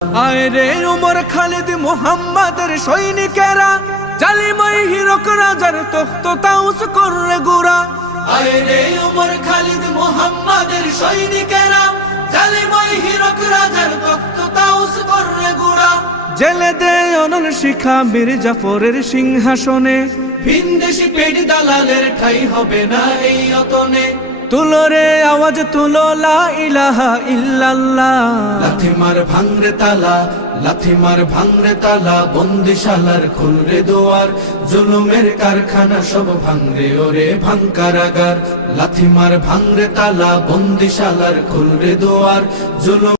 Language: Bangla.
আয় রে উমর খালিদ মুহাম্মাদের সৈনিকেরা, জালিমাই হিরক রাজার তখ্ত তাউস করে গুড়া। আয় রে উমর খালিদ মুহাম্মাদের সৈনিকেরা, জালিমাই হিরক রাজার তখ্ত তাউস করে গুড়া। জেলে দে অনল শিখা বীর জাফরের সিংহাসনে, ভিনদেশি পেট দালালের ঠাই হবে না এই অতনে। তুলো রে আওয়াজ তুলো লা ইলাহা ইল্লাল্লাহ। লাথি মার ভাঙরে তালা, লাথি মার ভাঙরে তালা, বন্দিশালার খুলরে দুয়ার। জুলুমের কারখানা সব ভাঙরে ওরে ভাঙ কারাগার। লাথি মার ভাঙরে তালা, বন্দিশালার খুলরে দুয়ার। জুলুম